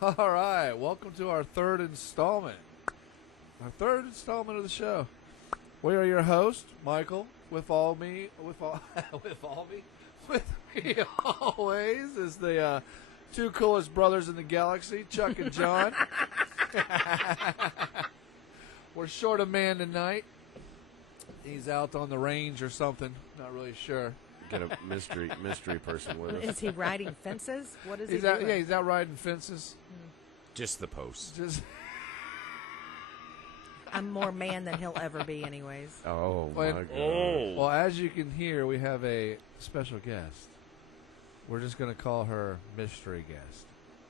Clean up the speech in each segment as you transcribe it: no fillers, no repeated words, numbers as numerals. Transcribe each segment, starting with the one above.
All right, welcome to our third installment. Our third installment of the show. We are your host, Michael. With me always is the two coolest brothers in the galaxy, Chuck and John. We're short a man tonight. He's out on the range or something. Not really sure. Get a mystery person with us. Is he riding fences? What is He's he out, doing? yeah, he's out riding fences. Just the post. Just I'm more man than he'll ever be anyways. Oh, my God. Well, as you can hear, we have a special guest. We're just going to call her Mystery Guest.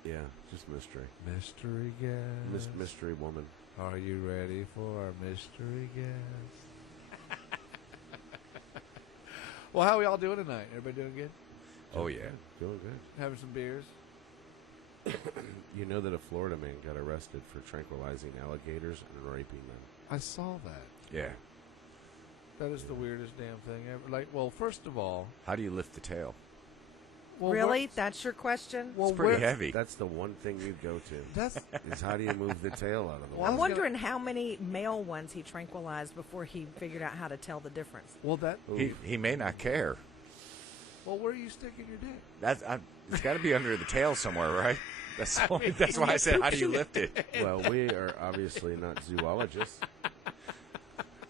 Yeah, just mystery. Mystery Guest. Mystery woman. Are you ready for our Mystery Guest? Well, how are we all doing tonight? Everybody doing good? Oh, yeah. Doing good. Having some beers? You know that a Florida man got arrested for tranquilizing alligators and raping them. I saw that. Yeah. That is the weirdest damn thing ever. Like, well, first of all... How do you lift the tail? Well, Really? That's your question? Well, It's pretty where- heavy. That's the one thing you go to. That's... Is how do you move the tail out of the Well, way? I'm was gonna- wondering how many male ones he tranquilized before he figured out how to tell the difference. Well, that... He may not care. Well, where are you sticking your dick? It's got to be under the tail somewhere, right? That's why I said, how do you lift it? Well, we are obviously not zoologists.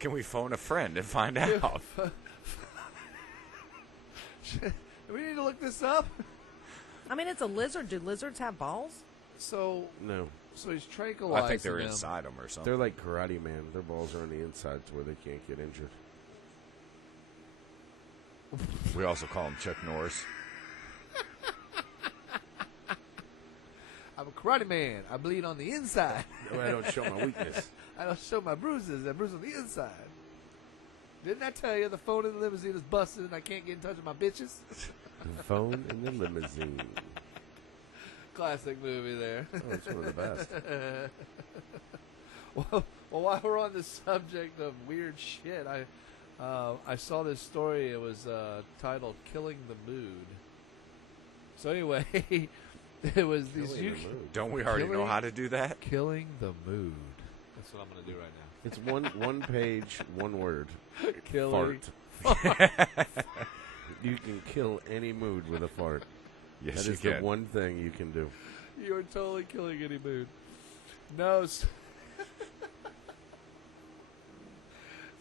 Can we phone a friend and find out? Do we need to look this up? I mean, it's a lizard. Do lizards have balls? So No. he's tranquilizing I think they're them. inside them or something. They're like Karate Man. Their balls are on the inside to where they can't get injured. We also call him Chuck Norris. I'm a karate man. I bleed on the inside. No, I don't show my weakness. I don't show my bruises. I bruise on the inside. Didn't I tell you the phone in the limousine is busted and I can't get in touch with my bitches? The phone in the limousine. Classic movie there. Oh, it's one of the best. Well, while we're on the subject of weird shit, I saw this story. It was titled "Killing the Mood." So anyway, it was these Killing the mood. Don't we already know Killing- how to do that? killing the mood. That's what I'm going to do right now. It's one page, one word. Killing. Fart. You can kill any mood with a fart. Yes, That you is the can. one thing you can do. You are totally killing any mood. No.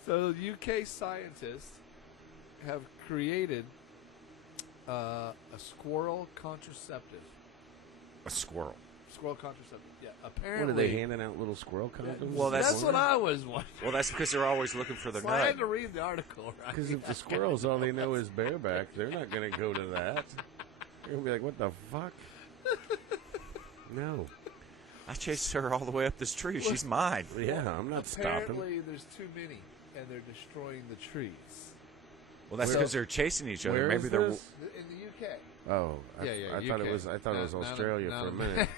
So UK scientists have created a squirrel contraceptive. A squirrel. Squirrel contraceptive. Yeah. What Apparently. are they handing out little squirrel condoms? Well, That's what I was wondering. Well, that's because they're always looking for the So I had nut. to read the article, right? Because if the squirrels all they know is bareback, they're not going to go to that. They're going to be like, what the fuck? No. I chased her all the way up this tree. She's mine. Yeah, I'm not stopping. Apparently, there's too many, and they're destroying the trees. Well, that's Where- because they're chasing each other. Where Maybe is they're. this? In the UK. Oh, I thought UK. it was. I thought it was No, Australia no, for a no. minute.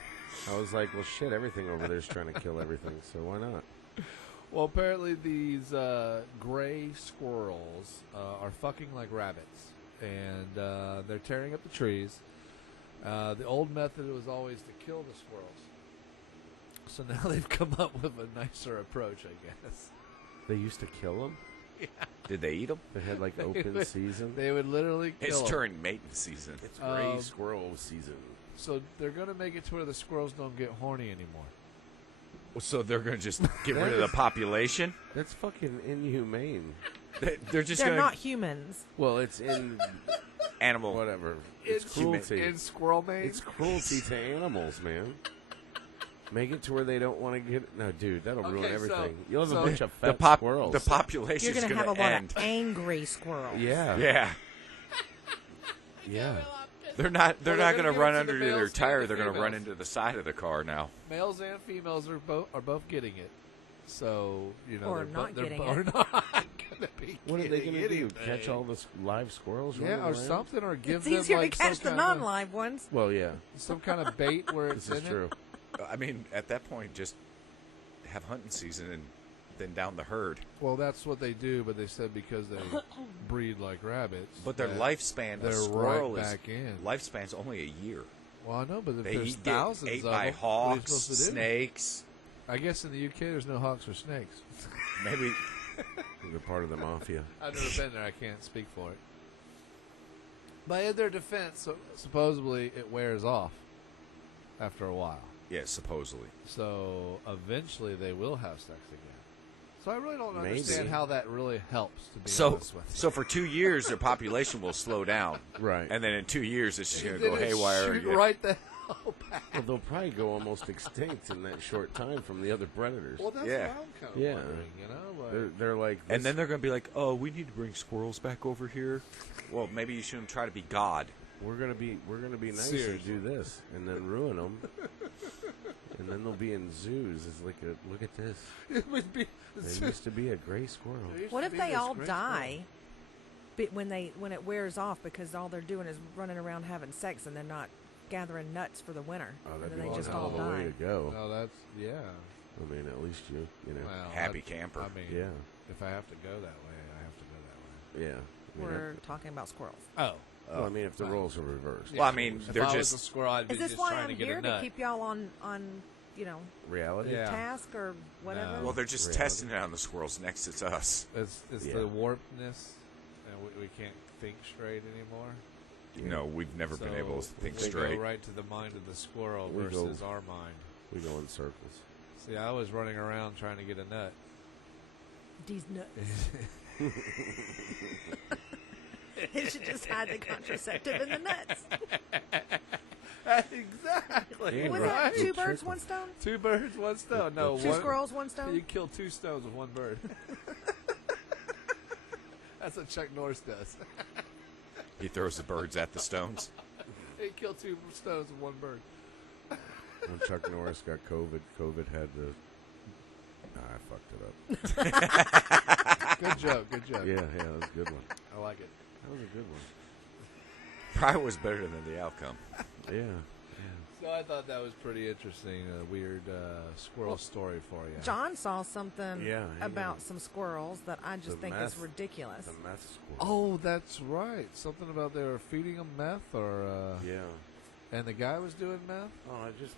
I was like, well, shit, everything over there is trying to kill everything, so why not? Well, apparently these gray squirrels are fucking like rabbits, and they're tearing up the trees. The old method was always to kill the squirrels. So now they've come up with a nicer approach, I guess. They used to kill them. Did they eat them? They had like open season. They would literally kill It's 'em. during mating season. It's gray Um, squirrel season. So they're going to make it to where the squirrels don't get horny anymore. So they're going to just get rid of the population? That's fucking inhumane. They're just They're going not to humans. Well, it's in animal. whatever. It's cruelty. In squirrel mate. It's cruelty to animals, man. Make it to where they don't want to get. No, dude, that'll ruin Okay, so- everything. You'll have so- a bunch of The fat squirrels. the population You're is going to going have a lot end. of angry squirrels. Yeah, Yeah, yeah. they're not. They're Well, not they're going gonna to run give it to under the their males and tire. the They're going to run females. into the side of the car now. Males and females are both getting it. So Or they're not they're getting are it. not gonna be. What are they getting going to do? anything. Catch all the live squirrels? running Yeah, or around? something, or give It's them easier like to catch some the kind of- non-live ones. Well, yeah, some kind of bait where it's this is in true. I mean, at that point, just have hunting season and then down the herd. it. Well, that's what they do, but they said because they breed like rabbits. But their that lifespan, a they're squirrel right is back in. lifespan's only a year. Well, I know, but if They there's get thousands ate of by them, what are you hawks, supposed to do? snakes. I guess in the UK there's no hawks or snakes. Maybe They're part of the mafia. I've never been there. I can't speak for it. But in their defense, supposedly it wears off after a while. yeah, supposedly. So eventually they will have sex again. So I really don't Maybe. understand how that really helps, to be So, honest with you. so for 2 years, their population will slow down, Right. and then in 2 years, it's just going to Then go it haywire. shoot again. right the hell back. Well, they'll probably go almost extinct in that short time from the other predators. Well, that's Yeah. what I'm kind of Yeah. wondering, you know? Like, They're like, And then they're going to be like, "Oh, we need to bring squirrels back over here." Well, maybe you shouldn't try to be God. we're gonna be nice Seriously. and do this, and then ruin them, and then they'll be in zoos. It's like, look at this. it would be. There used to be a gray squirrel. there used What to if be they this all great die when it wears off because all they're doing is running around having sex and they're not gathering nuts for the winter, Oh, and that'd then be they one just hell all of a way die. to go. squirrel. No, that's yeah. I mean, at least you know. Well, Happy that's- camper. I mean, Yeah, if I have to go that way, I have to go that way. yeah. I mean, We're talking about squirrels. Oh, well, I mean, if the Well. roles are reversed. Well, I mean, if they're I was just a squirrel, I'd be Is this just why trying I'm to get here a to nut. keep y'all on reality. Yeah. task or whatever? No. well, they're just Reality. testing it on the squirrels next to us. It's Yeah. the warpedness, and we can't think straight anymore. No, we've never been able to think we straight. go right to the mind of the squirrel We go- versus our mind. We go in circles. See, I was running around trying to get a nut. These nuts. They should just hide the contraceptive in the nuts. Exactly. Yeah, Was right. that Good two birds, trick. one stone? Two birds, one stone. No, Two one, squirrels, one You stone? kill two stones with one bird. That's what Chuck Norris does. He throws the birds at the stones. He killed two stones with one bird. When Chuck Norris got COVID had to. I fucked it up. Good joke. Good joke. Yeah, that was a good one. I like it. That was a good one. Probably was better than the outcome. Yeah. So I thought that was pretty interesting. A weird squirrel story for you. John saw something Yeah, he about was- some squirrels that I just The think meth- is ridiculous. The meth squirrel. Oh, that's right. Something about they were feeding him meth, or Yeah. and the guy was doing meth. Oh, I just.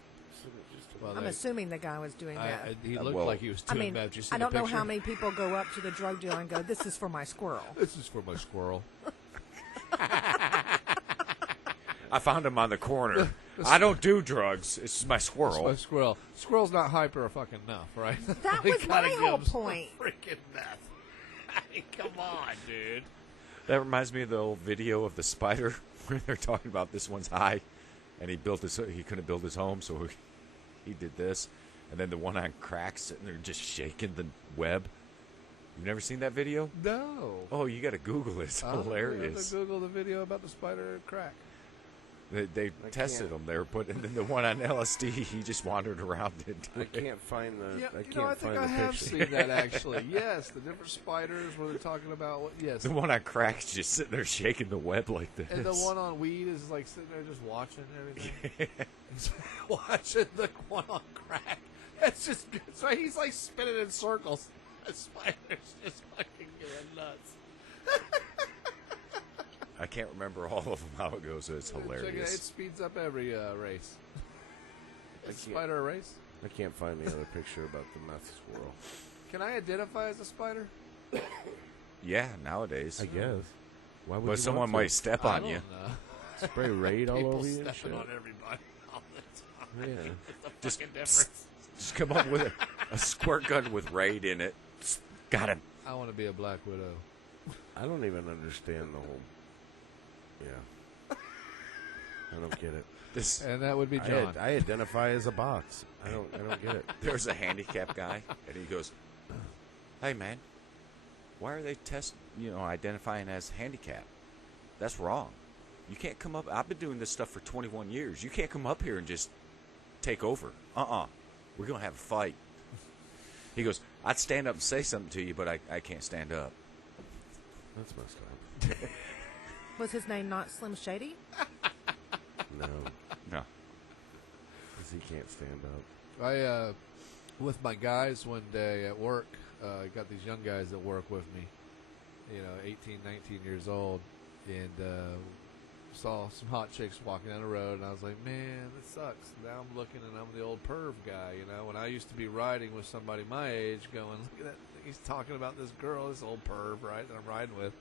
Well, I'm they- assuming the guy was doing that. He looked well, like he was I doing mean, meth. Did you see I don't the know picture? how many people go up to the drug dealer and go, "This is for my squirrel." This is for my squirrel. I found him on the corner. I don't do drugs. It's my It's squirrel. my squirrel. Squirrel's not hyper fucking enough, right? That We was gotta my give whole him some point. Freaking meth. Hey, come on, dude. That reminds me of the old video of the spider where they're talking about this one's high, and he couldn't build his home, so he did this, and then the one on crack sitting there just shaking the web. You've never seen that video? No. Oh, you got to Google it. It's I have hilarious. to Google the video about the spider crack. They tested can't. him there, but and then the one on LSD, he just wandered around it. I can't find the. Yeah, I I can't think find I the have picture. seen that actually. Yes, the different spiders where they're talking about what. Yes, The one on crack's just sitting there shaking the web like this. and the one on weed is like sitting there just watching everything. Watching the one on crack. That's just good. So he's like spinning in circles. The spider's just fucking going nuts. I can't remember all of them how it goes. It's Check it out. It hilarious. speeds up every race. I Is can't- spider a race? I can't find the other picture about the meth squirrel. Can I identify as a spider? Yeah, nowadays. I guess. Why would But you someone want might to? step I on don't you. know. Spray raid all People over you and shit? stepping on everybody all the time. Yeah. The Just fucking difference. Just come up with a squirt gun with Raid in it. Got him. I want to be a Black Widow. I don't even understand the whole. Yeah. I don't get it. This And that would be John. I identify as a box. I don't get it. There's a handicapped guy, and he goes, "Hey man, why are they identifying as handicapped? That's wrong. You can't come up. I've been doing this stuff for 21 years. You can't come up here and just take over. We're gonna have a fight." He goes, "I'd stand up and say something to you, but I can't stand up." That's messed up. Was his name not Slim Shady? No, No. because he can't stand up. I, with my guys one day at work, I got these young guys that work with me, 18, 19 years old, and saw some hot chicks walking down the road, and I was like, man, this sucks. Now I'm looking, and I'm the old perv guy, you know. When I used to be riding with somebody my age, going, look at that, he's talking about this girl, this old perv, right, that I'm riding with.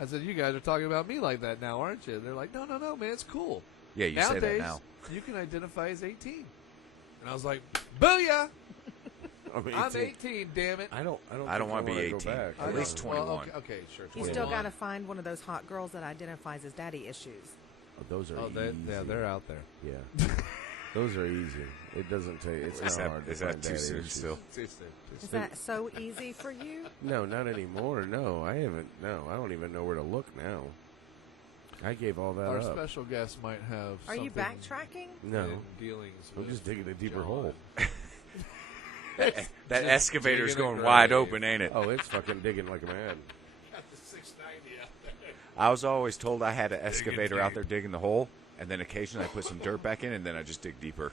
I said, you guys are talking about me like that now, aren't you? They're like, no, man, it's cool. Yeah, you Nowadays, say that now. you can identify as 18. And I was like, booyah! I'm 18. I'm 18, damn it. I don't want to be 18. Go back. At least Well, 21. okay, sure. You 21. still got to find one of those hot girls that identifies as daddy issues. Oh, those are Oh, easy. they're out there. Yeah. Those are easy. It doesn't take. It's Is not that, hard. is to that find too daddy soon issues. still? Is that so easy for you? No, not anymore. No, I haven't. No, I don't even know where to look now. I gave all that Our up. special guest might have. Are you something backtracking? No, in dealings. I'm with just digging a deeper John. hole. That Just excavator's digging a going wide grave. open, ain't it? Oh, it's fucking digging like a mad. Got the 690 out there. I was always told I had an Digging excavator out deep. there digging the hole, and then occasionally I put some dirt back in, and then I just dig deeper.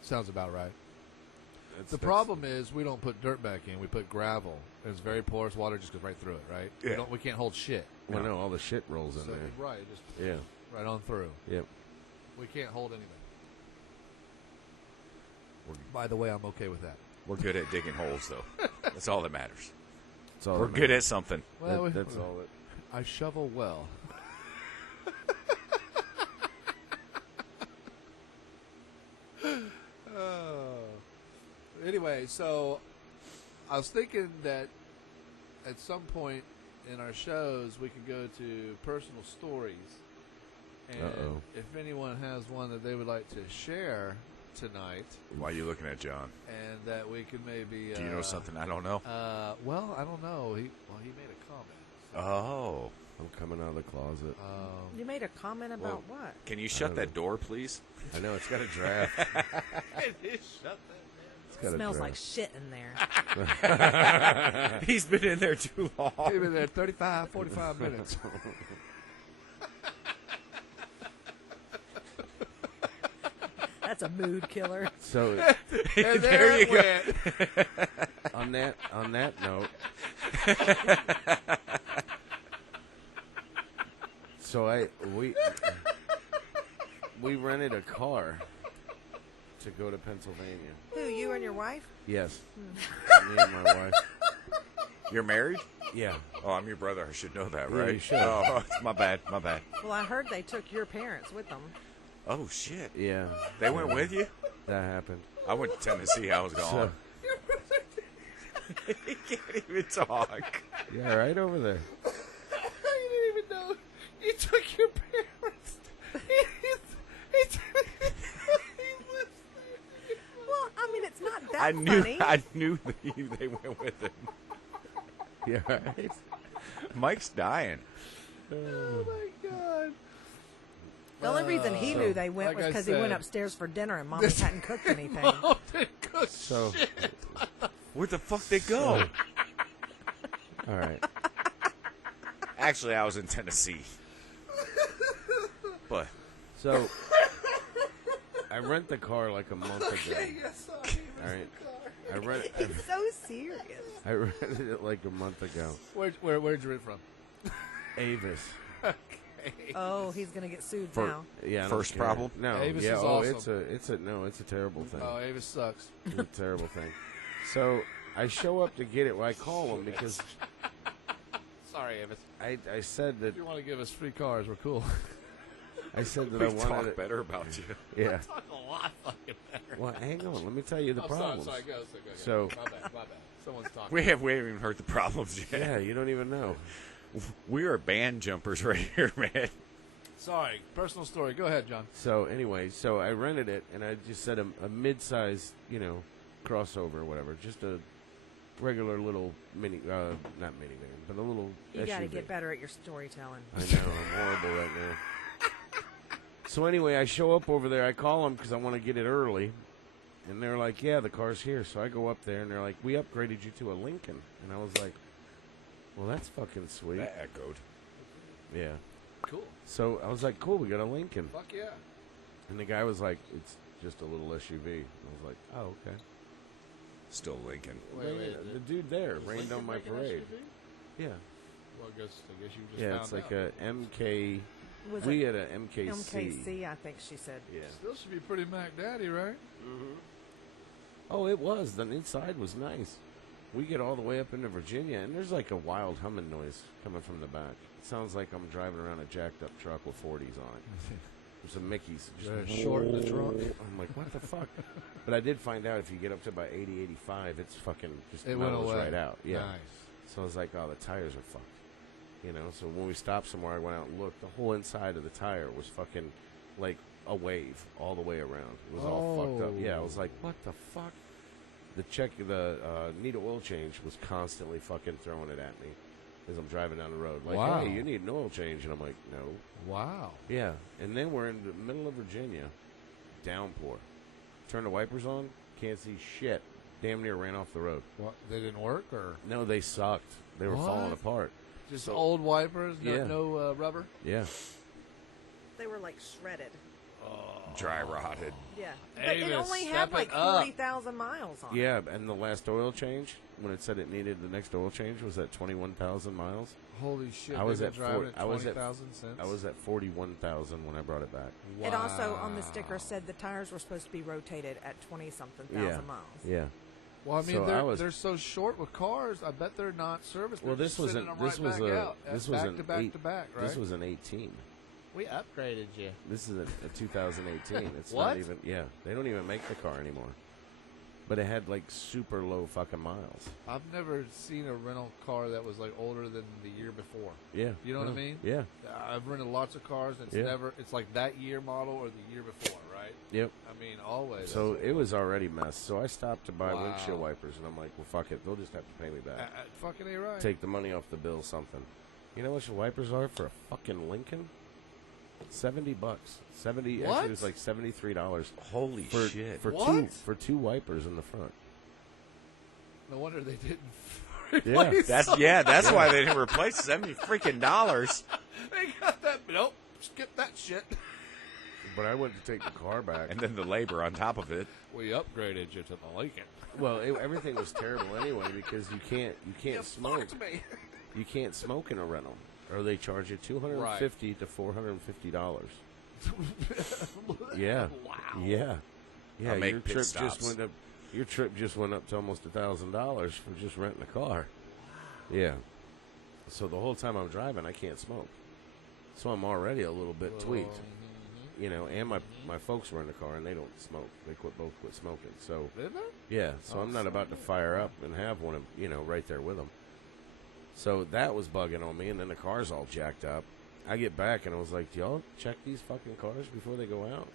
Sounds about right. That's- The that's- problem is we don't put dirt back in. We put gravel. It's very porous. Water just goes right through it, right? Yeah. We can't hold shit. Well, no, all the shit rolls in So, there. right, just Yeah. right on through. Yep. We can't hold anything. By the way, I'm okay with that. We're good at digging holes, though. That's all that matters. That's all. We're that good matters. at something. Well, That's all. It. I shovel well. Anyway, so I was thinking that at some point in our shows we could go to personal stories. And Uh-oh. if anyone has one that they would like to share tonight, Why are you looking at John? and that we could maybe. Do you know something I don't know? Well, I don't know. He made a comment. Oh. I'm coming out of the closet. You made a comment about Well, what? Can you shut don't that door, please? I know it's got a draft. It's got Smells a like draft. shit in there. He's been in there too long. He's been there 35, 45 minutes. That's a mood killer. So And There you it go. went. on that note, so we rented a car to go to Pennsylvania. Who, you and your wife? Yes, me and my wife. You're married? Yeah, Oh, I'm your brother. I should know that, Yeah, right? you should. Oh, my bad. My bad. Well, I heard they took your parents with them. Oh, shit. yeah. They went with you? That happened. I went to Tennessee. I was gone. He can't even talk. Yeah, right over there. You didn't even know. You took your parents. Well, I mean, it's not that I funny. knew that they went with him. Yeah, right. Mike's dying. Oh my god. The only reason he So, knew they went like was I because he went said- upstairs for dinner and mommy hadn't cooked anything. Mom didn't cook So, shit. Where the fuck they go? all right. Actually, I was in Tennessee. But So, I rent the car like a month ago. Yes, All right. He's so serious. I rented it like a month ago. Where'd you rent from? Avis. Oh, he's gonna get sued For- now. Yeah. I don't First care. problem? No. Avis yeah. is Oh, awesome. it's a terrible thing. Oh, Avis sucks. It's a terrible thing. So I show up to get it. Well, I call them because Sorry, Avis. I said that If you want to give us free cars, we're cool. I said that we I wanted talk it. better about you. Yeah. Talk a lot fucking better. Well, hang on. Let me tell you the problems. Sorry, go. So- my bad. Someone's talking. We haven't even heard the problems yet. Yeah, you don't even know. We are band jumpers right here, man. Sorry, personal story. Go ahead, John. So anyway, so I rented it, and I just said a mid-size, crossover or whatever, just a regular little not minivan, but a little You got to SUV. get better at your storytelling. I know, I'm horrible right now. So anyway, I show up over there. I call them because I want to get it early, and they're like, "Yeah, the car's here." So I go up there, and they're like, "We upgraded you to a Lincoln," and I was like, "Well, that's fucking sweet." That echoed. Yeah. Cool. So I was like, "Cool, we got a Lincoln," Fuck yeah. and the guy was like, "It's just a little SUV." I was like, "Oh, okay." Still Lincoln. Wait. The dude there Is rained Lincoln on my making parade. SUV? Yeah, Well, I guess you just yeah, found it's like out. a MK. Was We it had a MKC. MKC? I think she said. Yeah. Still should be pretty Mac Daddy, right? Oh, it was. The inside was nice. We get all the way up into Virginia, and there's like a wild humming noise coming from the back. It sounds like I'm driving around a jacked up truck with 40s on it. There's some Mickeys. They're short in the trunk. I'm like, what the fuck? But I did find out if you get up to about 80, 85, it's fucking just It went mellows away. right out. Yeah. Nice. So I was like, oh, the tires are fucked. You know, so when we stopped somewhere, I went out and looked. The whole inside of the tire was fucking like a wave all the way around. It was all fucked up. Yeah, I was like, what the fuck? The need an oil change was constantly fucking throwing it at me as I'm driving down the road. Like, Wow. hey, you need an oil change. And I'm like, no. Wow. Yeah. And then we're in the middle of Virginia. Downpour. Turn the wipers on. Can't see shit. Damn near ran off the road. What? They didn't work, or No, they sucked. They were falling What? apart. just So- old wipers? No, Yeah. no rubber. Yeah. They were like shredded. Dry rotted. Yeah. But it Avis, only step had it like up. 40,000 miles on it. Yeah, and the last oil change, when it said it needed the next oil change, was at 21,000 miles. Holy shit! I was they've at been driving I was at 20,000 cents. I was at 41,000 when I brought it back. It also on the sticker Wow. said the tires were supposed to be rotated at 20-something Yeah. thousand miles. Yeah. Well, I mean, So they're, I was- they're so short with cars. I bet they're not serviced. Well, They're this just was sending an them this right was back a out. this was back an to back 8 to back, right? This was an 18. We upgraded you. This is a 2018. It's What? not even. Yeah, they don't even make the car anymore. But it had like super low fucking miles. I've never seen a rental car that was like older than the year before. Yeah. You know what I Yeah. mean? Yeah. I've rented lots of cars, and it's Yeah. never. It's like that year model or the year before, right? Yep. I mean, always. So it was already messed. So I stopped to buy Wow. windshield wipers, and I'm like, well, fuck it. They'll just have to pay me back. fucking A right. Take the money off the bill, something. You know what your wipers are for a fucking Lincoln? $70. 70. What? Actually, it was like $73 Holy for shit. for What? two wipers in the front. No wonder they didn't. Yeah. replace That's why they didn't replace $70 They got that. Nope. Skip that shit. But I went to take the car back. and then the labor on top of it. We upgraded you to the Lincoln. Well, everything was terrible anyway because you can't smoke. Fucked me. You can't smoke in a rental, or they charge you $250 to $450. Yeah. Wow. Yeah. Yeah. I'll make Your pit trip stops. just went up. Your trip just went up to almost $1,000 for just renting a car. Yeah. So the whole time I'm driving, I can't smoke. So I'm already a little bit tweaked. You know, and my folks were in the car and they don't smoke. They both quit smoking. So Did they? yeah, so I'm not about to fire up and have one, right there with them. So that was bugging on me, and then the car's all jacked up. I get back and I was like, "Do y'all check these fucking cars before they go out?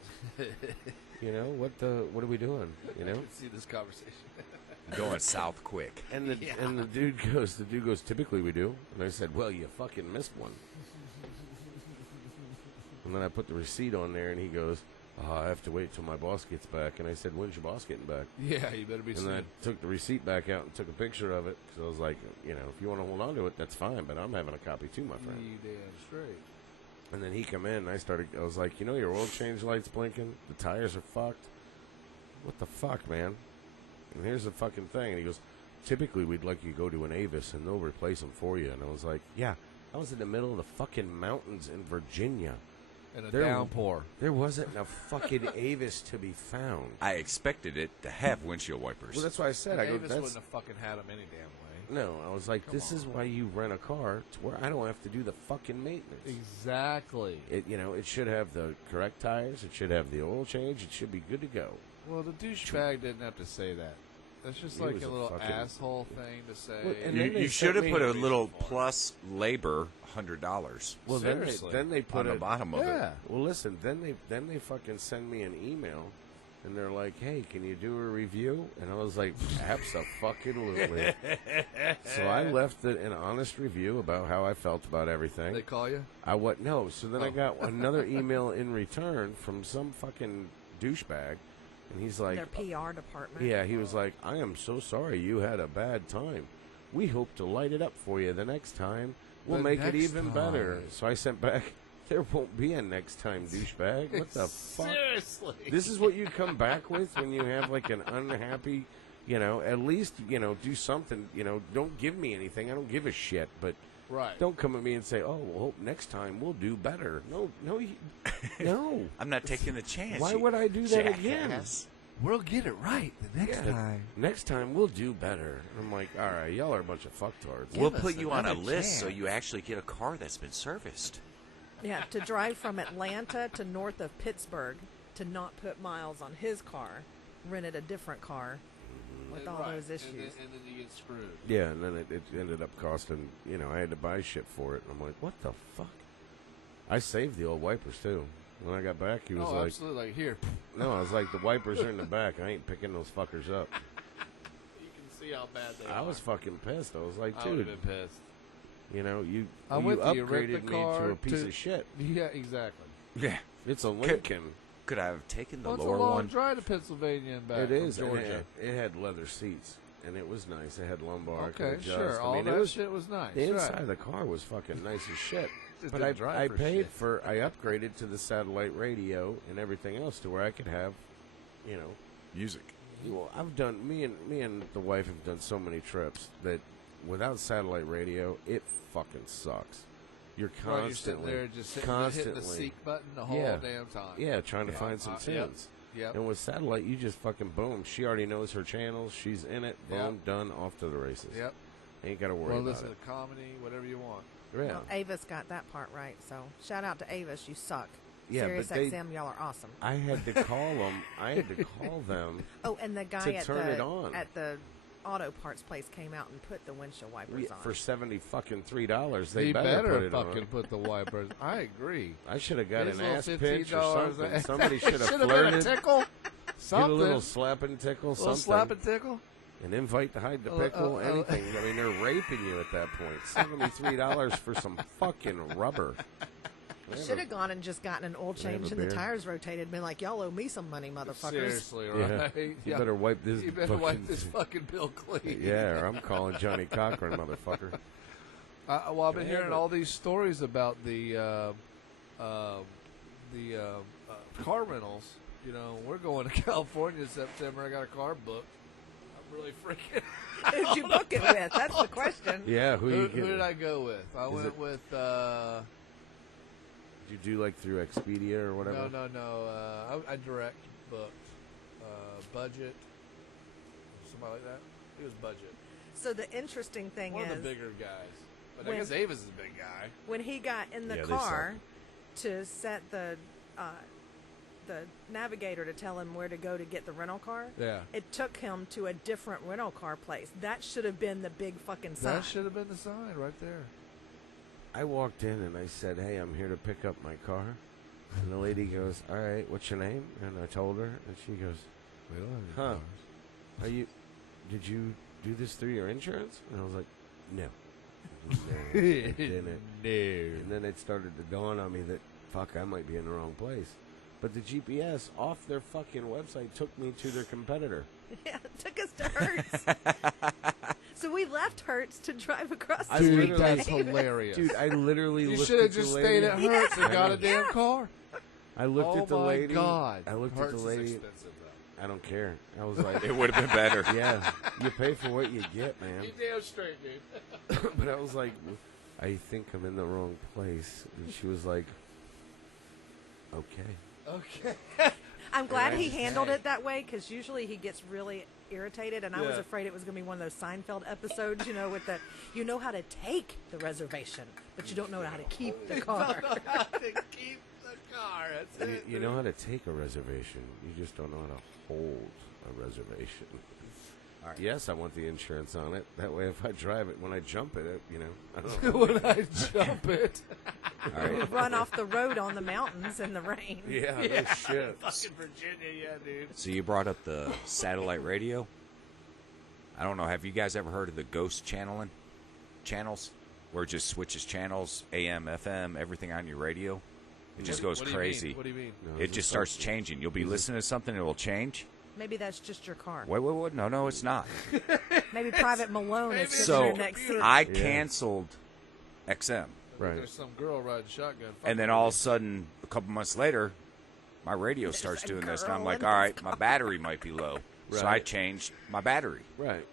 What are we doing? You I know?" can see this conversation. Going south quick. And the dude goes, "Typically we do." And I said, "Well, you fucking missed one." And then I put the receipt on there, and he goes, "Oh, I have to wait till my boss gets back." And I said, "When's your boss getting back?" Yeah, you better be And then soon. I took the receipt back out and took a picture of it because I was like, if you want to hold on to it, that's fine, but I'm having a copy too, my friend. You damn straight. And then he come in, and I was like, your oil change light's blinking, the tires are fucked. What the fuck, man? And here's the fucking thing. And he goes, typically we'd like you to go to an Avis and they'll replace them for you. And I was like, yeah, I was in the middle of the fucking mountains in Virginia. And a There- downpour. There wasn't a fucking Avis to be found. I expected it to have windshield wipers. Well, that's why I said, I go, Davis that's wouldn't have fucking had them any damn way. no. I was like, Come this is on. why you rent a car to where I don't have to do the fucking maintenance. Exactly. It it should have the correct tires. It should have the oil change. It should be good to go. Well, the douchebag didn't have to say that. That's just He like was a a little fucking- asshole thing to say. Well, and You, then they you should have sent put me- a little plus labor $100 Well, Seriously. then they put on the it. bottom of yeah. it. Well, listen. Then they fucking send me an email, and they're like, "Hey, can you do a review?" And I was like, "Abso-fucking-lutely." So I left an honest review about how I felt about everything. They call you? No. So then I Oh. got another email in return from some fucking douchebag, and he's like, Their PR department. yeah, he was like, "I am so sorry you had a bad time. We hope to light it up for you the next time. We'll The make it next even better." time. So I sent back, "There won't be a next time, douchebag. What the fuck? Seriously. This is what you come back with when you have like an unhappy, at least, do something. Don't give me anything. I don't give a shit. But Right. Don't come at me and say, "Oh, well, next time we'll do better." No, no. I'm not taking the chance. Why you would I do that again? jackass. We'll get it right the next Yeah. time. Next time we'll do better. I'm like, all right, y'all are a bunch of fucktards. We'll Give put us you on a another list so chance. you actually get a car that's been serviced. Yeah, to drive from Atlanta to north of Pittsburgh to not put miles on his car, rented a different car with all those issues. And then you get screwed. Yeah, and then it ended up costing, I had to buy shit for it. And I'm like, what the fuck? I saved the old wipers, too. When I got back, he was like, absolutely. Like, here. no, I was like, the wipers are in the back. I ain't picking those fuckers up. You can see how bad they are. I was fucking pissed. I was like, I would dude, have been pissed. you I'm with you. You rent upgraded the me car to a piece to- of shit. Yeah, exactly. Yeah. It's a Lincoln. Could I have taken the Well, it's a lower long one? drive to Pennsylvania and back It is. from and Georgia. it had leather seats, and it was nice. It had lumbar. I could Okay, adjust. sure. I All mean, that it was, shit was nice. the inside right. of the car was fucking nice as shit. Just But didn't drive I for paid shit. for, I upgraded to the satellite radio and everything else to where I could have, Music. well, me and the wife have done so many trips that without satellite radio, it fucking sucks. You're Right, you're sitting constantly, there just hitting the constantly, seek button the whole Yeah. damn time. yeah, trying to Yeah. find some Yep. tunes. Yep. And with satellite, you just fucking boom. She already knows her channels. She's in it. Boom, Yep. done. Off to the races. Yep. Ain't got to worry Well, about listen it. to comedy, whatever you want. Yeah. Well, Avis got that part right, so shout out to Avis. You suck. Yeah, Sirius but they- XM, y'all are awesome. I had to call them. I had to call them Oh, and the guy to at turn the it on. at the auto parts place came out and put the windshield wipers on. for $73. They He better put it fucking on. put the wipers. I agree. I should have got His an little ass pinch or $15 something. Somebody should have Should have been a flirted. tickle. Get Something. a little slap and tickle, little something. slap and tickle. An invite to hide the Oh, pickle, oh, oh. anything. I mean, they're raping you at that point. $73 for some fucking rubber. Should have gone and just gotten an oil Can I have change a and the beer? tires rotated. Been like, y'all owe me some money, motherfuckers. Seriously, Yeah. right? You better wipe this. You better fucking wipe this fucking bill clean. Yeah, or I'm calling Johnny Cochran, motherfucker. Well, I've been Can I have hearing it? all these stories about the car rentals. You know, we're going to California in September. I got a car booked. I'm really freaking. Who'd you book it with? That's the question. Yeah, who you Who getting? did I go with? I Is went it- with. Did you do like through Expedia or whatever? No. I direct booked. Budget. Somebody like that. It was budget. So the interesting thing One is, of the bigger guys. But I when- guess Avis is a big guy. when he got in the Yeah, they car to set the navigator to tell him where to go to get the rental car, Yeah. it took him to a different rental car place. That should have been the big fucking sign. That should have been the sign right there. I walked in and I said, "Hey, I'm here to pick up my car." And the lady goes, "All right, what's your name?" And I told her, and she goes, We don't have any "Huh? cars. Did you do this through your insurance?" And I was like, "No, no, I didn't." And then it started to dawn on me that fuck, I might be in the wrong place. But the GPS off their fucking website took me to their competitor. Yeah, it took us to Hertz. So we left Hertz to drive across the I Dude, street. literally- to that's Avis. hilarious. Dude, I literally You looked should have at the just lady. stayed at Hertz and I got know. a damn car. I looked Oh at the my lady. God. I looked Hertz at the lady. Is expensive, though. I don't care. I was like, It would have been better. yeah, you pay for what you get, man. You damn straight, dude. But I was like, I think I'm in the wrong place. And she was like, okay. Okay. I'm glad he Okay. handled it that way because usually he gets really irritated, and I was Yeah. afraid it was going to be one of those Seinfeld episodes, you know, with the you know how to take the reservation, but you don't know how to keep the car. How to keep the car. That's it. You know how to take a reservation. You just don't know how to hold a reservation. All right. Yes, I want the insurance on it. That way, if I drive it, when I jump it, I don't know. When I jump it. All right. Run off the road on the mountains in the rain. Yeah, no shit. Fucking Virginia, yeah, dude. So you brought up the satellite radio. I don't know. Have you guys ever heard of the ghost channeling channels, where it just switches channels, AM, FM, everything on your radio? It just goes What do you crazy. mean? What do you mean? No, It just starts changing. You'll be listening to something, it will change. Maybe that's just your car. Wait. No, it's not. Maybe Private Malone is Maybe sitting So there next seat. I Yeah. canceled XM, Right. There's some girl riding shotgun. and then all of a sudden, a couple months later, my radio starts a doing this, and I'm girl like, in all this right, my battery might be low, so I Right. changed my battery. Right.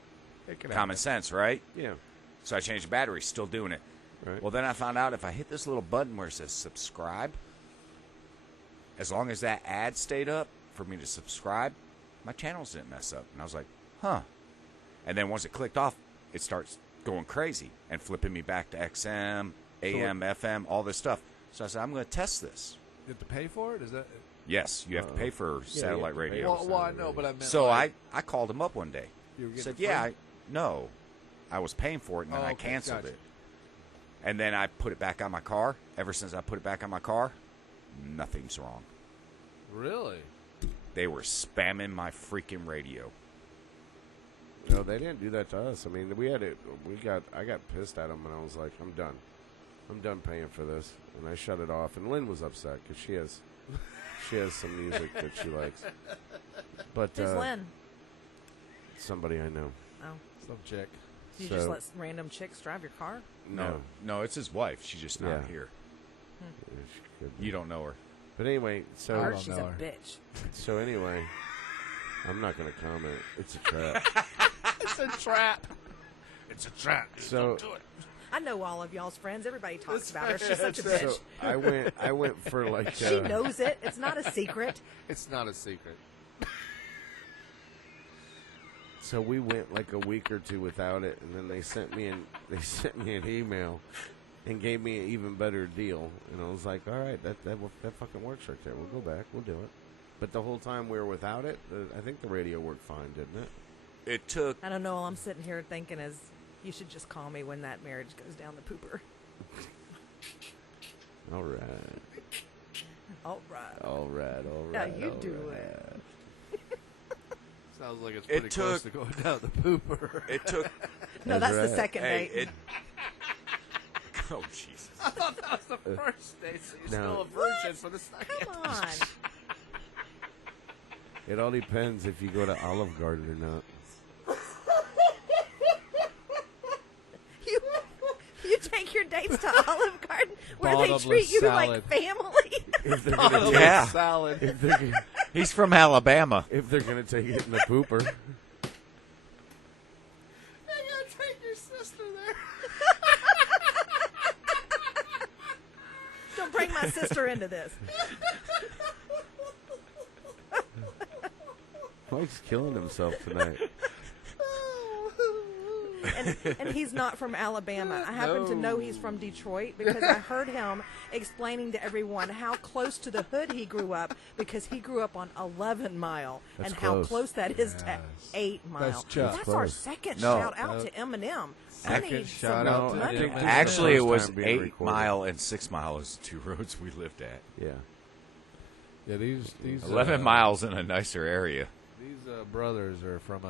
It can Common happen. sense, right? Yeah. So I changed the battery, still doing it. Right. Well, then I found out if I hit this little button where it says subscribe, as long as that ad stayed up for me to subscribe, my channels didn't mess up. And I was like, huh. And then once it clicked off, it starts going crazy and flipping me back to XM, AM, FM, all this stuff. So I said, I'm going to test this. You have to pay for it? Is that? Yes, you have to pay for satellite you have to pay. radio. Well, I know, but I meant. So like, I called him up one day. You were getting Said, free? yeah, no. I was paying for it, and then Oh, I okay, canceled gotcha. it. And then I put it back on my car. Ever since I put it back on my car, nothing's wrong. Really? They were spamming my freaking radio. No, they didn't do that to us. I mean, we had it. I got pissed at them, and I was like, I'm done. I'm done paying for this, and I shut it off. And Lynn was upset because she has some music that she likes. But Who's Lynn? somebody I know. Oh, Some chick. you So- just let random chicks drive your car? No, it's his wife. She's just not Yeah. here. Yeah, she could be. You don't know her. But anyway, I so heard don't she's know a her. bitch. so anyway, I'm not going to comment. It's a trap. It's a trap. It's a trap. So I know all of y'all's friends. Everybody talks That's about her. right. She's such a That's bitch. so I went for like She knows it. It's not a secret. It's not a secret. So we went like a week or two without it, and then they sent me an email and gave me an even better deal. And I was like, all right, that fucking works right there. We'll go back. We'll do it. But the whole time we were without it, I think the radio worked fine, didn't it? It took. I don't know. All I'm sitting here thinking is, you should just call me when that marriage goes down the pooper. All right. All right. All right. All Yeah, right. you all do right. it. Sounds like it's It pretty close took- to going down the pooper. It took. No, That's that's the right. second Hey, date. it. Oh Jesus! I thought that was the first date, so you're No. still a virgin for the second. Come on. It all depends if you go to Olive Garden or not. You take your dates to Olive Garden where they Bottomless treat you salad. like family. If they're gonna take, Yeah. Salad. if they're gonna, He's from Alabama. if they're gonna take it in the pooper, I gotta take your sister there. Don't bring my sister into this. Mike's killing himself tonight. And he's not from Alabama. I happen to know he's from Detroit because I heard him explaining to everyone how close to the hood he grew up because he grew up on 11 Mile That's and how close. close that is to Yes. 8 Mile. That's Chuck. That's our Close. second No. shout out to Eminem. I Second need shout some out to money. Eminem. Actually, it First was time being 8 recorded. Mile and 6 Mile is the two roads we lived at. Yeah. Yeah, these 11 miles in a nicer area. These brothers are from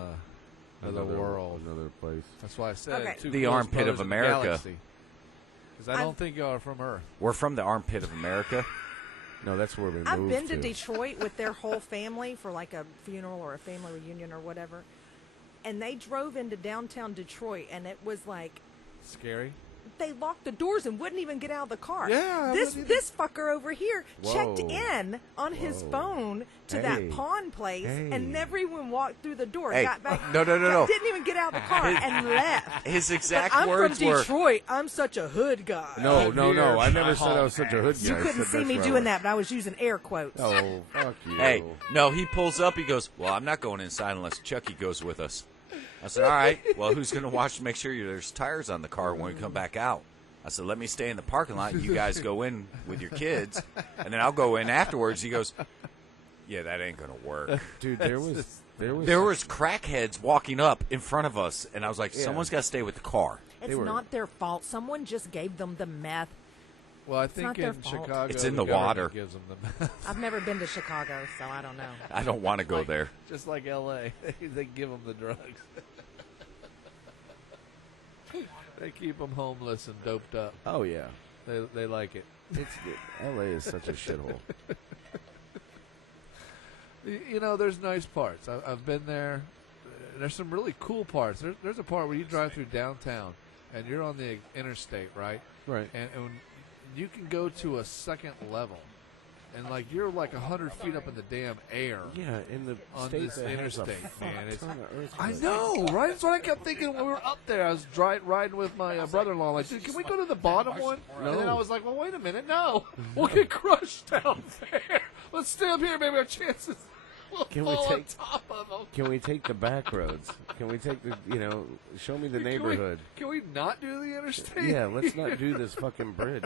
another world. Another place. That's why I said Okay. two The close armpit of brothers in the America. galaxy. Because I don't think y'all are from Earth. We're from the armpit of America. No, that's where we moved I've been to Detroit with their whole family for like a funeral or a family reunion or whatever. And they drove into downtown Detroit and it was like Scary. they locked the doors and wouldn't even get out of the car. Yeah, I This wouldn't this fucker over here checked Whoa. in on his Whoa. phone to Hey. that pawn place Hey. and never even walked through the door. Hey. Got back. No. Didn't even get out of the car and left. His But exact I'm words from were. Detroit. I'm such a hood guy. No, no, no. I never My said I was such a hood guy. You I couldn't said see that's me where I doing was. that, but I was using air quotes. Oh, fuck you. Hey, no, he pulls up. He goes, well, I'm not going inside unless Chucky goes with us. I said, all right. Well, who's going to watch to make sure there's tires on the car when we come back out? I said, let me stay in the parking lot. You guys go in with your kids, and then I'll go in afterwards. He goes, yeah, that ain't going to work. Dude, there was There was crackheads walking up in front of us, and I was like, Yeah. someone's got to stay with the car. It's were- not their fault. Someone just gave them the meth. Well, I not think their in fault. Chicago, It's in the the water. government gives them the I've never been to Chicago, so I don't know. I don't want to go there. just like L.A. They give them the drugs. They keep them homeless and doped up. Oh yeah. They like it. It's L.A. is such a shithole. You know, there's nice parts. I've been there. There's some really cool parts. There's a part where you drive through downtown, and you're on the interstate, right? Right. And you can go to a second level and like you're like 100 feet up in the damn air. Yeah, in the On state this that has a interstate, fuck man, it's- ton of I earthquakes. know, right? That's what I kept thinking when we were up there. I was riding with my brother-in-law. Like, dude, can we go to the bottom one? No. And then I was like, well, wait a minute, no, we'll get crushed down there. Let's stay up here. Maybe our chances will Can we fall take- on top of them. Can we take the back roads? Can we take the, show me the neighborhood? Can we not do the interstate? Yeah, let's not do this fucking bridge.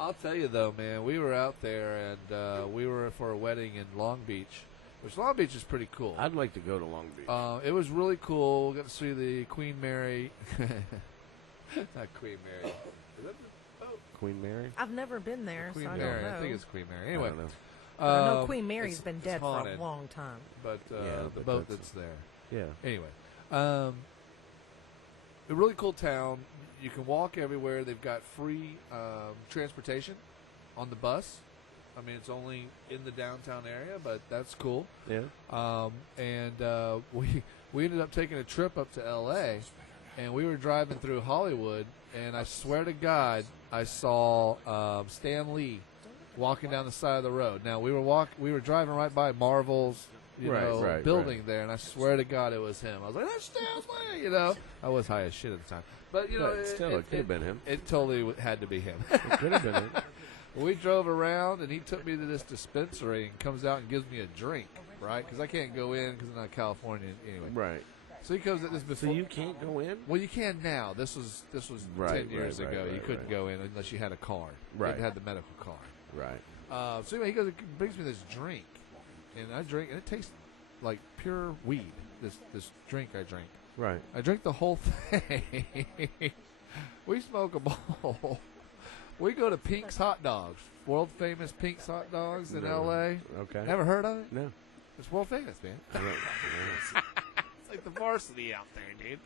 I'll tell you though, man, we were out there and we were for a wedding in Long Beach, which Long Beach is pretty cool. I'd like to go to Long Beach. It was really cool. We got to see the Queen Mary. Not Queen Mary. Is that the Queen Mary? I've never been there, Queen so I Mary? don't know. I think it's Queen Mary. I Anyway, don't know. I know um, Queen Mary's been it's dead for a haunted, long time. but Yeah, the but boat that's- that's there. Yeah. Anyway, a really cool town. You can walk everywhere. They've got free transportation on the bus. I mean, it's only in the downtown area, but that's cool. Yeah. We ended up taking a trip up to L.A. and we were driving through Hollywood, and I swear to God, I saw Stan Lee walking down the side of the road. Now we were driving right by Marvel's Right, building right. there, and I swear to God it was him. I was like, that's Stan Lee, you know. I was high as shit at the time, but you know, But still, it could have been him. It totally had to be him. It could have been him. We drove around, and he took me to this dispensary and comes out and gives me a drink, right? Because I can't go in because I'm not Californian anyway. Right. So he comes at this before. So you can't go in? Well, you can now. This was Right, 10 years right, ago. right, you couldn't right. go in unless you had a card. Right. You had the medical card. Right. So anyway, he brings me this drink, and I drink, and it tastes like pure weed. This drink I drink. Right. I drink the whole thing. We smoke a bowl. We go to Pink's Hot Dogs, world famous Pink's Hot Dogs in No. L.A. Okay. Never heard of it? No. It's world famous, man. Right. It's like the varsity out there, dude.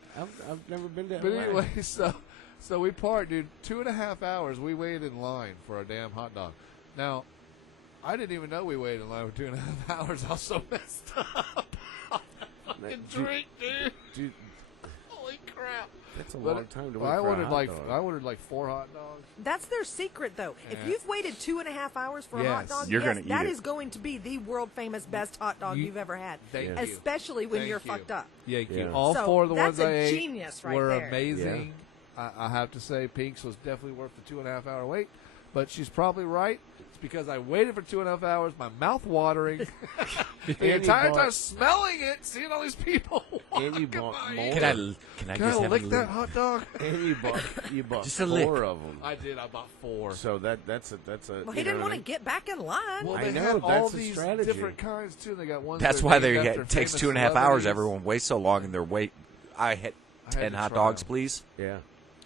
I've never been to But LA. anyway, so we parked, dude. 2.5 hours we waited in line for a damn hot dog. Now, I didn't even know we waited in line for 2.5 hours. I was so messed up. Fucking drink, dude. Dude, Holy crap. that's a But long time to well, wait I for a ordered hot dog. I ordered like 4 hot dogs. That's their secret, though. If Yeah. you've waited 2.5 hours for a hot Yes. dog, You're yes, gonna eat that it. is going to be the world famous best hot dog You- you've ever had. Thank Yeah. you. Especially when Thank you're you. fucked up. Thank you. Yeah. All So 4 of the that's ones a I ate genius right were there. amazing. I have to say, Pink's was definitely worth the 2.5 hour wait. But she's probably right. It's because I waited for 2.5 hours, my mouth watering, the And you entire bought- time smelling it, seeing all these people walking And you bought by. more. Can I Can I just have lick a that little? hot dog? And you bought Just a 4 lick. of them. I did. I bought 4. So that's a. Well, he didn't want to get back in line. Well, I they know, had all that's a these strategy. different kinds too. They got ones. That's that are why named they after it takes famous 2.5 hours. celebrities. Everyone waits so long, and they're wait. I had I had 10 to hot try dogs, 'em. please. Yeah.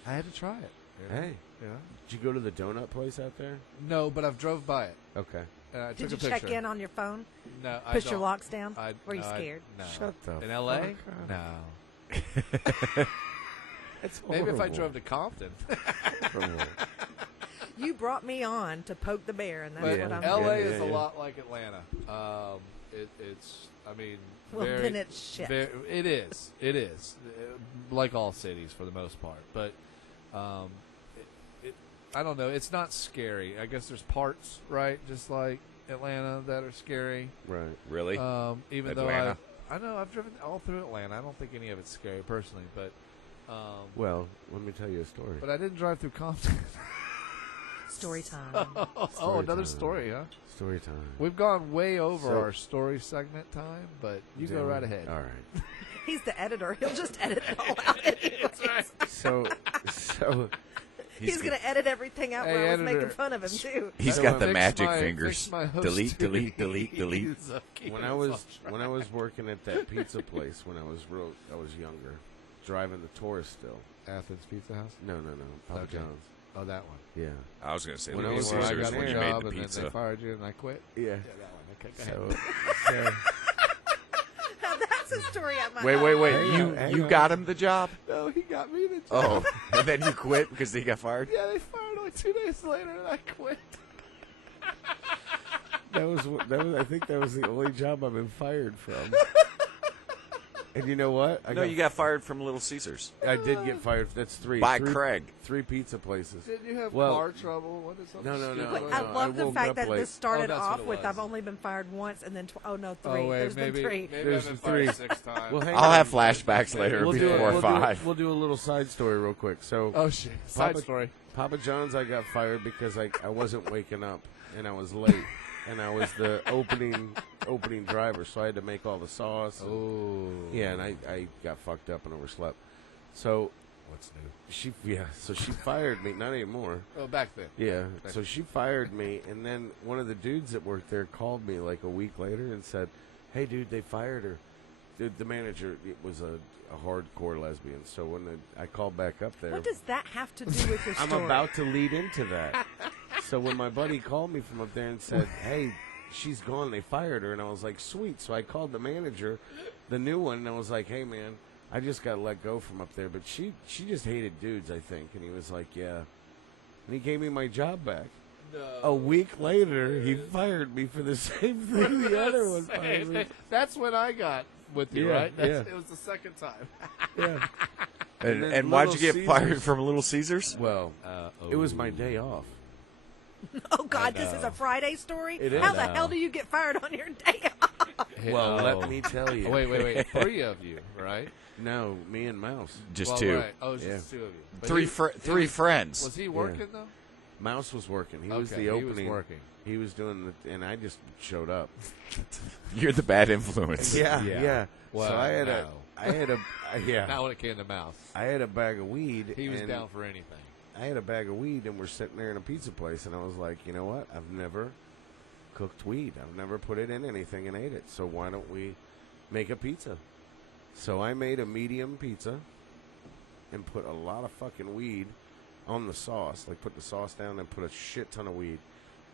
I had to try it. Yeah. Hey, Yeah. did you go to the donut place out there? No, but I've drove by it. Okay. And I Did took you a picture. check in on your phone? No, I Push your don't. locks down? I, Were you no, scared? No. Shut the In L.A.? fuck up. No. It's Maybe if I horrible. drove to Compton. Horrible. You brought me on to poke the bear, and that's But what I'm L.A. doing. Yeah, is a yeah. lot like Atlanta. It's, I mean, Well, very, then it's shit. It is. It is. Like all cities for the most part. But I don't know. It's not scary. I guess there's parts, right, just like Atlanta, that are scary. Right. Really? Even Atlanta? though I know I've driven all through Atlanta. I don't think any of it's scary personally, but Well, let me tell you a story. I didn't drive through Compton. Story time. Oh, another time. story, huh? Story time. We've gone way over So- our story segment time, but you go Damn. right ahead. All right. He's the editor. He'll just edit it all out. anyways. So He's going to edit everything out Hey, where I was editor. making fun of him, too. He's So got the Fix magic my- fingers. fix my host Delete, delete, delete, delete. keys, keep when it I on was track. working at that pizza place when I was younger, driving the Taurus still. Athens Pizza House. No, Papa Okay. John's. Oh, that one. Yeah. I was going to say, When I Little was Where I Caesars got when the you made job the and then pizza. they fired you and I quit. Yeah. Yeah, that one. Okay, go ahead. So Now, that's a story I might Wait. Hang on, You hang you on. got him the job? No, he got me the job. Oh, and then you quit because he got fired? Yeah, they fired like 2 days later and I quit. that was I think that was the only job I've been fired from. And you know what? No, you got fired from Little Caesars I did get fired. That's three. by three, Craig. 3 pizza places. Didn't you have Well, car trouble? What is something no, no, no. stupid Wait, like I that? love the woke fact up that late. this started Oh, that's what off it with was. I've only been fired once, and then 3. Oh, wait, There's maybe, been 3. maybe There's I've been fired three. 6 times. Well, hang I'll on. have flashbacks later We'll do, before we'll, do, 5. we'll do a little side story real quick. So, Oh shit! Side Papa- story. Papa John's, I got fired because I wasn't waking up and I was late, and I was the opening driver, so I had to make all the sauce. and- Oh. Yeah, and I got fucked up and overslept. So What's new? so she fired me. Not anymore. Oh, back then. Yeah. So she fired me, and then one of the dudes that worked there called me like a week later and said, "Hey, dude, they fired her." The manager was a hardcore lesbian. So when I called back up there, What does that have to do with your I'm story? about to lead into that. So when my buddy called me from up there and said, "Hey, she's gone. They fired her," and I was like, "Sweet." So I called the manager, the new one, and I was like, "Hey, man, I just got let go from up there, but she just hated dudes, I think." And he was like, "Yeah," and he gave me my job back. No. A week later, he fired me for the same thing the other one fired me. That's when I got with you, Yeah, right? yeah. It was the second time. Yeah. And, then and why'd you Little get fired Caesars. from Little Caesars? Well, it was my day off. Oh God, this is a Friday story. It is. How the I hell know. do you get fired on your day off? Well, Oh. let me tell you. Wait. 3 of you, right? No, me and Mouse. Just Well, 2. Right. Oh, it's just Yeah. 2 of you. But Three, he- three friends. Was he working though? Mouse was working. He was Okay, the he was opening. working. He was doing the, and I just showed up. You're the bad influence. Yeah. Well, so I had no. yeah. Not when it came to Mouse. I had a bag of weed. He was and down for anything. I had a bag of weed, and we're sitting there in a pizza place, and I was like, you know what? I've never cooked weed. I've never put it in anything and ate it. So why don't we make a pizza? So I made a medium pizza and put a lot of fucking weed on the sauce. Like put the sauce down and put a shit ton of weed.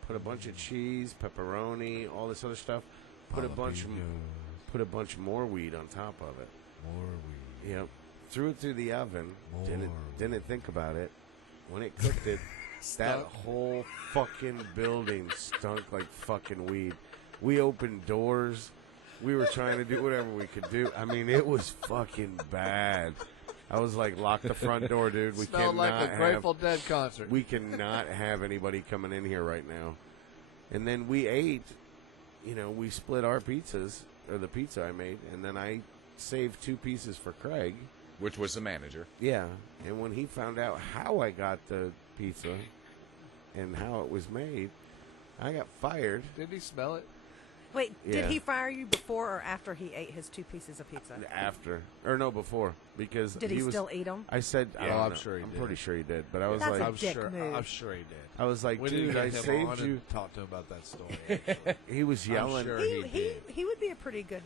Put a bunch of cheese, pepperoni, all this other stuff. Put a bunch more weed on top of it. More weed. Yep. Threw it through the oven. More. Didn't think about it. When it cooked it, that whole fucking building stunk like fucking weed. We opened doors. We were trying to do whatever we could do. I mean, it was fucking bad. I was like, lock the front door, dude. We Smelled like cannot a Grateful Dead concert. we cannot have anybody coming in here right now. And then we ate, we split our pizzas, or the pizza I made, and then I saved 2 pieces for Craig. Which was the manager. Yeah, and when he found out how I got the pizza and how it was made, I got fired. Didn't he smell it? Wait, did Yeah. he fire you before or after he ate his 2 pieces of pizza? Before, because Did he was, still eat them? I said, I Yeah, don't I'm know. sure he I'm did. pretty sure he did, but I was That's a like, dick move. I'm sure he did. I was like, We didn't dude, I get him on saved you. and talk to him about that story. Actually. He was yelling. sure. He, he he, did. he would be a pretty good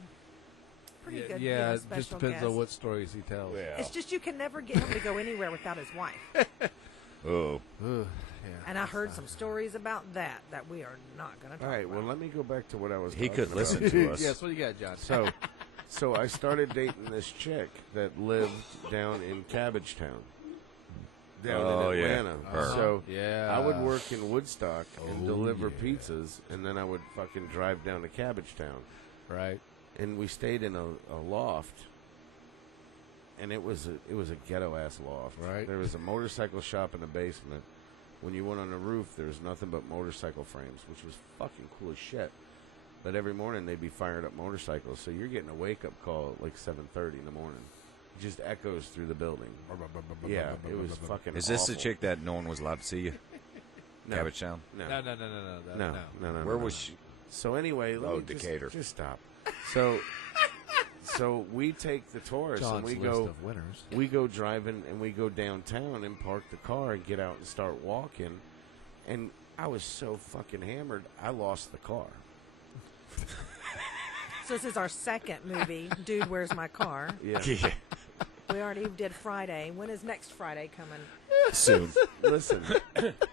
Yeah, it just special depends guest. on what stories he tells. It's just you can never get him to go anywhere without his wife. Oh. Ugh, yeah. And I heard some stories about that we are not going to talk All right, about. well, let me go back to what I was. He talking could about. listen to us. Yes, what do you got, John? So I started dating this chick that lived down in Cabbagetown, down Oh, in yeah. Atlanta. Her. So Yeah. I would work in Woodstock and Oh, deliver yeah. pizzas, and then I would fucking drive down to Cabbagetown, Right. and we stayed in a loft. And it was a ghetto ass loft. Right. There was a motorcycle shop in the basement. When you went on the roof, there was nothing but motorcycle frames, which was fucking cool as shit. But every morning they'd be firing up motorcycles, so you're getting a wake up call at like 7:30 in the morning. It just echoes through the building. Yeah, it was fucking. Is this the awful. chick that no one was allowed to see you? No, Cabbage Town? no, No. no. Where was she? So anyway, let Oh, me Decatur. Just stop. So we take the Taurus John's and we list go. of winners. We go driving and we go downtown and park the car and get out and start walking. And I was so fucking hammered, I lost the car. So this is our second movie, Dude, Where's My Car? Yeah. Yeah. We already did Friday. When is next Friday coming? Soon. Listen,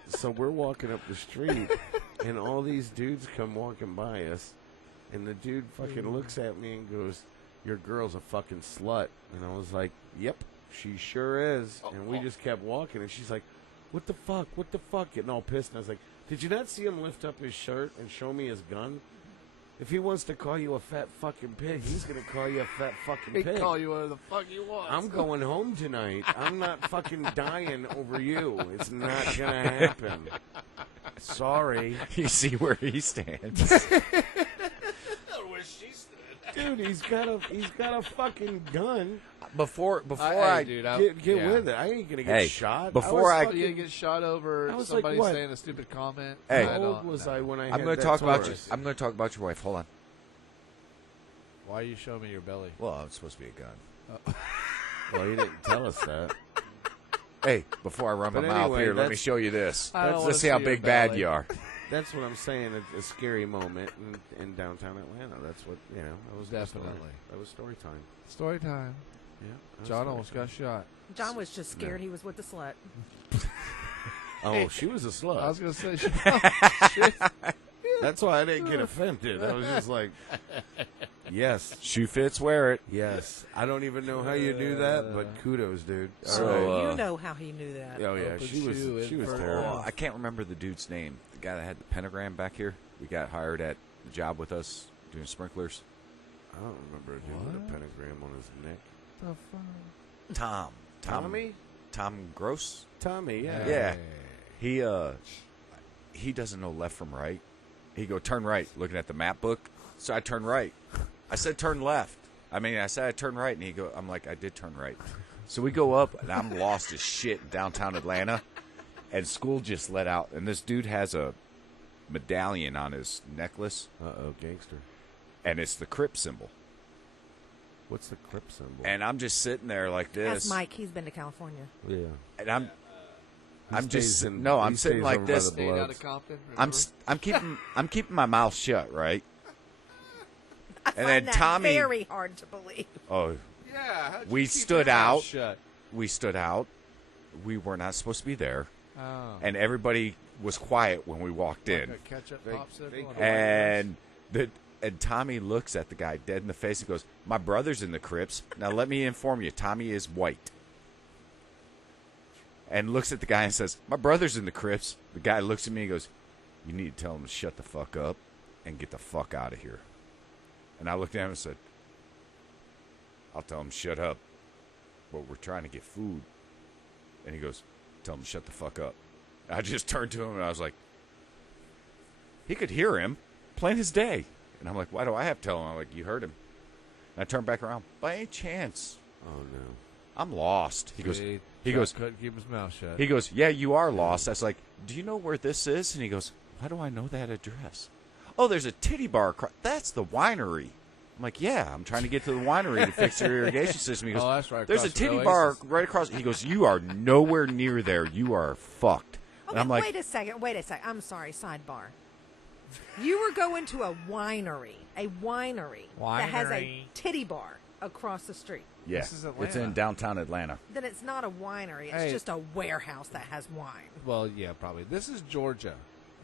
so we're walking up the street and all these dudes come walking by us. And the dude fucking looks at me and goes, "Your girl's a fucking slut." And I was like, "Yep, she sure is." And we just kept walking. And she's like, "What the fuck? What the fuck?" Getting all pissed. And I was like, "Did you not see him lift up his shirt and show me his gun?" If he wants to call you a fat fucking pig, he's gonna call you a fat fucking He pig. can call you whatever the fuck you want. I'm going home tonight. I'm not fucking dying over you. It's not gonna happen. Sorry. You see where he stands. Dude, he's got a fucking gun. Before dude, Get yeah. with it. I ain't gonna get Hey, shot. before I- Fuck, you get shot over I was somebody like, what? saying a stupid comment. Hey. How I old don't was know. I when I I'm had going to that talk about you. Taurus? I'm going to talk about your wife. Hold on. Why are you showing me your belly? Well, it's supposed to be a gun. Well, you didn't tell us that. Hey, before I run my But mouth anyway, here, let me that's- show you this. I don't wanna Let's see how see your big bad belly. you are. That's what I'm saying. It's a scary moment in downtown Atlanta. That's what That was the story. Definitely. That was story time. Story time. Yeah. that was John story almost time. got shot. John was just scared he was with the slut. Oh, she was a slut. I was gonna say, shit. That's why I didn't get offended. I was just like, yes, Shoe fits, wear it. yes. I don't even know how you knew that, but kudos, dude. All So, right. You know how he knew that. Oh yeah, Open she was shoe she was infertile. terrible. Oh, I can't remember the dude's name. The guy that had the pentagram back here. We got hired at the job with us doing sprinklers. I don't remember a dude with a pentagram on his neck. The fuck? Tom. Tom Gross. Tommy, yeah. Yeah. He doesn't know left from right. He go turn right, looking at the map book. So I turn right. I said turn left. I said I turn right, and he go. I'm like, I did turn right. So we go up, and I'm lost as shit in downtown Atlanta, and school just let out, and this dude has a medallion on his necklace, Gangster. and it's the Crip symbol. What's the Crip symbol? And I'm just sitting there like this, Ask Mike. He's been to California. yeah. and I'm stays in- I'm he sitting stays like over by this. the Stayed out Bloods. of Compton. I'm remember? I'm keeping my mouth shut, right? I And find then that Tommy- very hard to believe. Oh, Yeah. how'd you We keep stood your mouth out. Shut? we stood out. We were not supposed to be there, Oh. and everybody was quiet when we walked Like in. a ketchup They- popsicle. they- and a And Tommy looks at the guy dead in the face and goes, "My brother's in the Crips. Now let me inform you, Tommy is white." And looks at the guy and says, "My brother's in the Crips." The guy looks at me and goes, "You need to tell him to shut the fuck up and get the fuck out of here." And I looked at him and said, "I'll tell him to shut up, but we're trying to get food." And he goes, "Tell him to shut the fuck up." I just turned to him and I was like, he could hear him, plain as day. And I'm like, why do I have to tell him? I'm like, you heard him. And I turned back around. By any chance, Oh no. I'm lost. He goes, See, he Chuck goes, couldn't keep his mouth shut. he goes, yeah, you are lost. I was like, do you know where this is? And he goes, why do I know that address? Oh, there's a titty bar. That's the winery. I'm like, yeah, I'm trying to get to the winery to fix their irrigation system. He goes, Oh, that's right there's a across from titty bar Oasis. right across. He goes, you are nowhere near there. You are fucked. And Okay, I'm like, wait a second. I'm sorry. Sidebar. You were going to a winery that has a Winery. titty bar across the street. yeah, This is it's in Atlanta. downtown Atlanta. Then it's not a winery. It's Hey. just a warehouse that has wine. Well, yeah, probably. This is Georgia.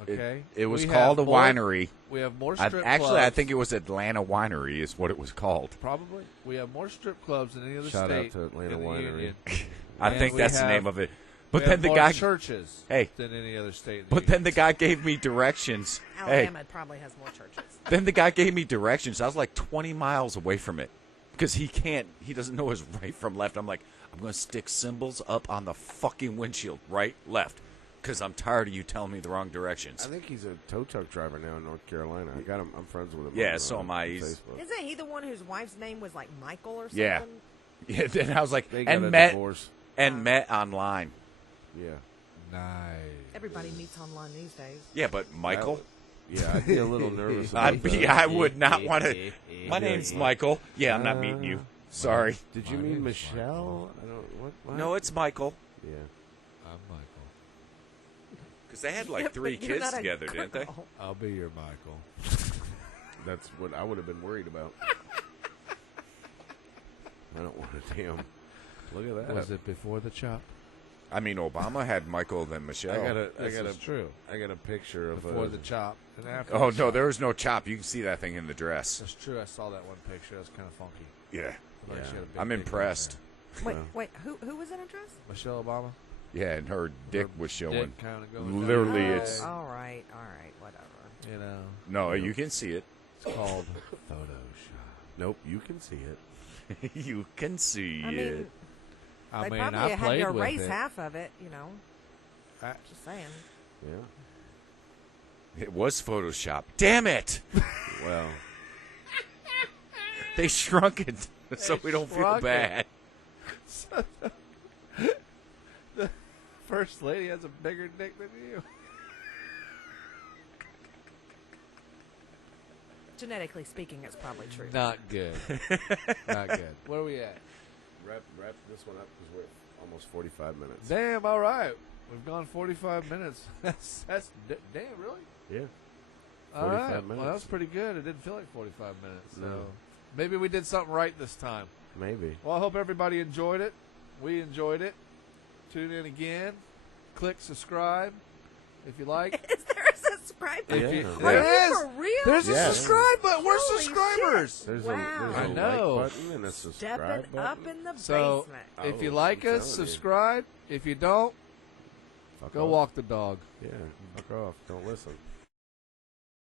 Okay. It was We called a have more- winery. We have more I strip think clubs. it was Atlanta Winery is what it was called. Probably. We have more strip clubs than any other Shout out state to Atlanta in the Winery. union. I And think we that's the have- name of it. But we then have the more guy, churches Hey. than any other state. In the but then union. the guy gave me directions. Hey, Alabama probably has more churches. then the guy gave me directions. I was like 20 miles away from it because he doesn't know his right from left. I'm like, I'm going to stick symbols up on the fucking windshield, right, left, because I'm tired of you telling me the wrong directions. I think he's a tow truck driver now in North Carolina. I got him. I'm friends with him. Yeah, on, so am I. on He's- Facebook. Isn't he the one whose wife's name was like Michael or something? Yeah. Yeah, then I was like, They got a and met divorce. online. Yeah. nice. Everybody meets online these days. Yeah, but Michael. Yeah, I'd be a little nervous. About that. I would not want to. My name's Michael. Yeah, I'm not meeting you. Sorry. Did you My mean name's Michelle? I don't. What? No, it's Michael. Yeah. I'm Michael. Because they had Yeah, like but 3 you're kids not a together, didn't they? girl. I'll be your Michael. That's what I would have been worried about. I don't want to damn. Look at that. Was it before the chop? I mean, Obama had Michael, then Michelle. This is true. I got a picture of Before the chop and after. Oh, the no, chop. there was no chop. You can see that thing in the dress. That's true. I saw that one picture. It was kind of funky. Yeah. Like she had a big I'm dick in impressed. Wait, Well. who was in a dress? there. Michelle Obama. Yeah, and her dick was showing. Kind of going Literally, down. it's- All right, whatever. You know. No, you can see it. It's called Photoshop. Nope, you can see it. You can see I mean, it. I they mean, probably I had played to with erase it. half of it, you know. I- Just saying. Yeah. It was Photoshop. Damn it! Well, They shrunk it so we don't feel shrunk it. bad. The first lady has a bigger dick than you. Genetically speaking, it's probably true. Not good. Not good. Where are we at? wrap this one up because we're at almost 45 minutes. Damn, all right. We've gone 45 minutes. That's damn, really? Yeah. All 45 right. minutes. Well, that was pretty good. It didn't feel like 45 minutes. So No. maybe we did something right this time. Maybe. Well, I hope everybody enjoyed it. We enjoyed it. Tune in again. Click subscribe if you like. Is there a subscribe If button? you- Yeah. Are there you is. for real? There's Yeah. a subscribe button. We're Holy subscribers. shit. There's Wow. a I know. like button and a subscribe Stepping button. up in the So basement. if you Oh, like I'm us, telling you. subscribe. If you don't, Fuck go off. walk the dog. Yeah, fuck off. Don't listen.